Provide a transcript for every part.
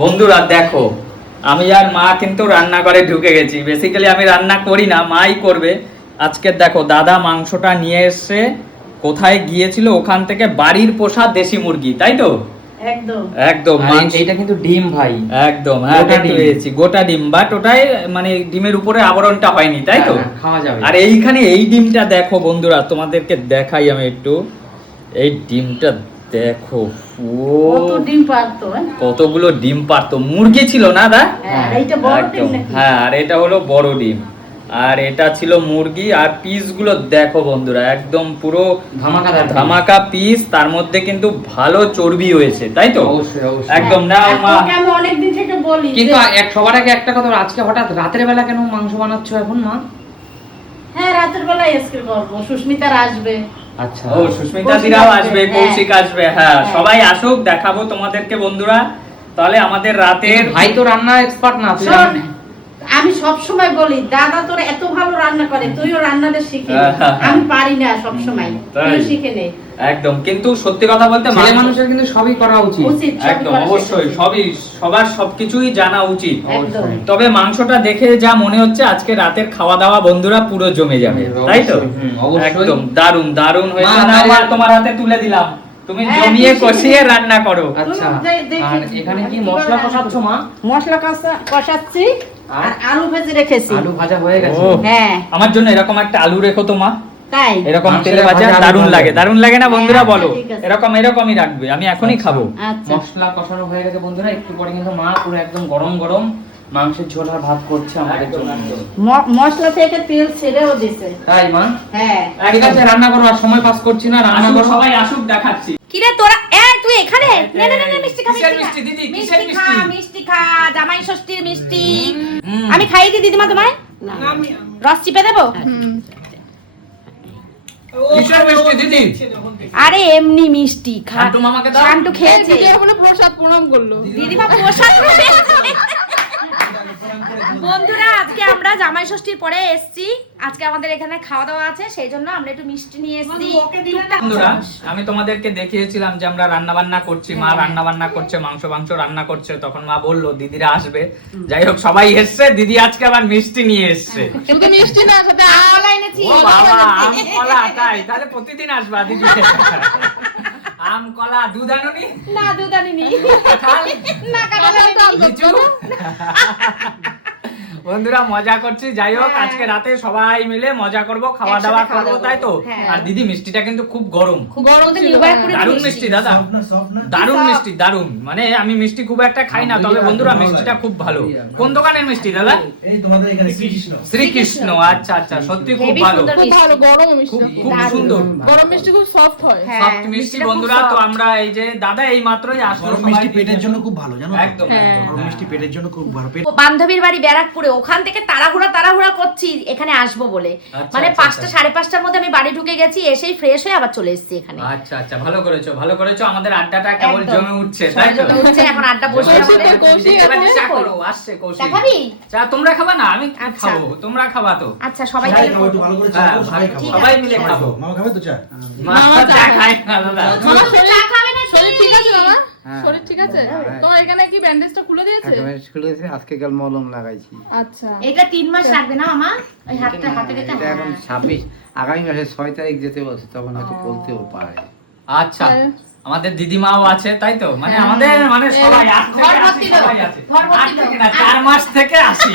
বন্ধুরা দেখো, আমি আর মা কিন্তু রান্নাঘরে ঢুকে গেছি। বেসিক্যালি আমি রান্না করি না, মাই করবে। আজকে দেখো দাদা মাংসটা নিয়ে এসছে, কোথায় গিয়েছিল ওখান থেকে, বাড়ির পোষা দেশি মুরগি, তাই তো? একদম একদম এইটা কিন্তু ডিম ভাই, একদম হ্যাঁ দেখতে পেয়েছি গোটা ডিম, বাট ওটাই মানে ডিমের উপরে আবরণটা হয়নি, তাই তো? খাওয়া যাবে। আর এইখানে এই ডিমটা দেখো বন্ধুরা, তোমাদেরকে দেখাই আমি একটু। এই ডিমটা দেখো, কত ডিম পারতো, কতগুলো ডিম পারতো। মুরগি ছিল না দা? হ্যাঁ, এইটা বড় ডিম নাকি? হ্যাঁ, আর এটা হলো বড় ডিম, আর এটা ছিল মুরগি। আর পিস গুলো দেখো বন্ধুরা, একদম পুরো ধামাকা পিস, তার মধ্যে কিন্তু ভালো চর্বি হয়েছে, তাই তো? অবশ্যই অবশ্যই একদম না মা? আমি অনেকদিন থেকে বলি, কিন্তু সবার আগে একটা কথা, আজকে হঠাৎ রাতের বেলা কেন মাংস বানাচ্ছো এখন মা? হ্যাঁ, রাতের বেলা আজকে করবো, সুস্মিতার আসবে। আচ্ছা, ও সুস্মিতা দিরাও আসবে, কৌশিক আসবে, হ্যাঁ সবাই আসুক, দেখাবো তোমাদেরকে বন্ধুরা। তাহলে আমাদের রাতের ভাই তো রান্না এক্সপার্ট না, আমি সব সময় বলি দাদা তোর এত ভালো রান্না করে, তুইও রান্নাটা শিখে। আমি পারি না সব সময়, তুই শিখে নে। একদম, কিন্তু সত্যি কথা বলতে ছেলে মানুষের কিন্তু সবই করা উচিত। একদম অবশ্যই, সবার সবকিছুই জানা উচিত। একদম। তবে মাংসটা দেখে যা মনে হচ্ছে আজকে রাতের খাওয়া দাওয়া বন্ধুরা পুরো জমে যাবে, তাই তো? একদম দারুন দারুন হয়েছে না? আমার তোমার হাতে তুলে দিলাম, তুমি জমিয়ে কষিয়ে রান্না করো। আচ্ছা, আর এখানে কি মশলা কষাচ্ছো মা? মশলা কষাচ্ছি আর আলু ভেজে রেখেছি। আলু ভাজা হয়ে গেছে। হ্যাঁ, আমার জন্য এরকম একটা আলু রেখো তো মা, তাই এরকম মাংসের তেলে ভাজা ভাজা আলু দারুন ভালো লাগে, দারুন লাগে না বন্ধুরা? হ্যাঁ, বলো ঠিক আছে। এরকমই রাখবে, আমি এখনই খাবো। আচ্ছা, মশলা কষানো হয়ে গেছে বন্ধুরা, একটু পরে কিন্তু মা পুরো একদম গরম গরম মাংসের ঝোল আর ভাত করছে আমাদের জন্য। মশলা থেকে তেল ছেড়েও দিছে। তাই মা? হ্যাঁ, ঠিক আছে, রান্না করো, আর সময় পাস করছি না, রান্না করো। সবাই আসুক, দেখাচ্ছি। কিরে তোরা তুই এখানে না না না মিষ্টি খা, কিসের মিষ্টি দিদি? কিসের মিষ্টি? মিষ্টি খা, জামাই ষষ্ঠীর মিষ্টি। আমি খাইয়ে দিই দিদিমা তোমায়, রস চিপে দেবো? কিসের মিষ্টি দিদি? আরে এমনি মিষ্টি খা। শান্টু মামাকে দাও। শান্টু খেয়েছে, প্রসাদ প্রণাম করলো। দিদিমা প্রসাদ খেয়েছে। বন্ধুরা আজকে আমরা জামাই ষষ্ঠীর পরে এসেছি, আজকে আমাদের এখানে খাওয়া দাওয়া আছে, সেই জন্য আমরা একটু মিষ্টি নিয়ে এসেছি। বন্ধুরা আমি তোমাদেরকে দেখিয়েছিলাম যে আমরা রান্না বান্না করছি, মা রান্না বান্না করছে, মাংস রান্না করছে, তখন মা বললো দিদিরা আসবে। যাই হোক সবাই এসছে, দিদি আজকে আবার মিষ্টি নিয়ে এসছে। শুধু মিষ্টি না, সাথে আমলা এনেছি। ও বাবা, আম কলা, তাই তাহলে প্রতিদিন আসবা দিদি। আম কলা, দুধ আনুনি? না দুধ আনিনি, কাঁঠাল? না কাঁঠাল আনিনি। লিচু? বন্ধুরা মজা করছি, যাই হোক আজকে রাতে সবাই মিলে মজা করব, খাওয়া দাওয়া করবো, তাই তো? আর দিদি মিষ্টিটা কিন্তু খুব গরম, খুব গরম তো নির্ভরপুরের দারুণ মিষ্টি দাদা, দারুণ মিষ্টি, দারুণ। মানে আমি মিষ্টি খুব একটা খাই না, তবে বন্ধুরা মিষ্টিটা খুব ভালো। কোন দোকানের মিষ্টি দাদা? এই তোমাদের এখানে শ্রীকৃষ্ণ। শ্রীকৃষ্ণ, আচ্ছা আচ্ছা, সত্যি খুব ভালো, খুব ভালো গরম মিষ্টি, খুব সুন্দর গরম মিষ্টি খুব সফট হয়। সফট মিষ্টি। বন্ধুরা তো আমরা এই যে দাদা এই মাত্রই আসলো, গরম মিষ্টি পেটের জন্য খুব ভালো, জানো? একদম গরম মিষ্টি পেটের জন্য খুব ভালো। বান্ধবীর বাড়ি ব্যারাকপুরে, ওখান থেকে তাড়াহুড়া করছি এখানে আসবো বলে, মানে 5টা 5:30টার মধ্যে আমি বাড়ি ঢুকে গেছি, এসেই ফ্রেশ হয়ে আবার চলে এসেছি এখানে। আচ্ছা আচ্ছা, ভালো করেছো ভালো করেছো। আমাদের আড্ডাটা কেবল জমে উঠছে, তাই তো? জমে উঠছে, এখন আড্ডা বসে আমাদের। চা করো, আসছে কৌশিক। চা খাবি? চা তোমরা খাবা না? আমি খাবো, তোমরা খাবা তো? আচ্ছা সবাই সবাই মিলে খাবো, একটু ভালো করে চা হ্যাঁ, করো, সবাই খাবো। সবাই মিলে খাবো। মামা খাবে তো চা? মা চা খায় না দাদা। মামা চা খাবে না? শরীর ঠিক আছে মামা? শরীর ঠিক আছে? তোমার এখানে কি ব্যান্ডেজটা খুলে দিয়েছে? আজকে কাল মলম লাগাইছি। আচ্ছা, এটা 3 মাস লাগবে না মামা? ওই হাতে রেখে। এটা এখন 26, আগামী মাসে 6 তারিখ যেতে বলছে, তখন হয়তো বলতেও পারে। আচ্ছা, আমাদের দিদিমাও আছে, তাই তো? মানে আমাদের মানে সবাই সবাই আছে। 4 মাস থেকে আসি,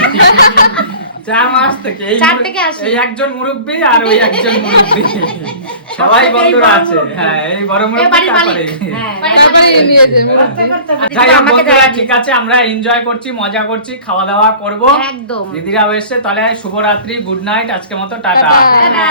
4 মাস থেকে এই একজন মুরব্বি আর ওই একজন মুরব্বি, সবাই বন্ধুরা আছে। হ্যাঁ, এই বড় মুরব্বি তারপরে। তারপরে নিয়ে যে যাই হোক বন্ধুরা, ঠিক আছে, আমরা এনজয় করছি, মজা করছি, খাওয়া দাওয়া করবো। একদম। দিদিরাও এসছে, তাহলে শুভরাত্রি, গুড নাইট, আজকের মতো টাটা। টাটা।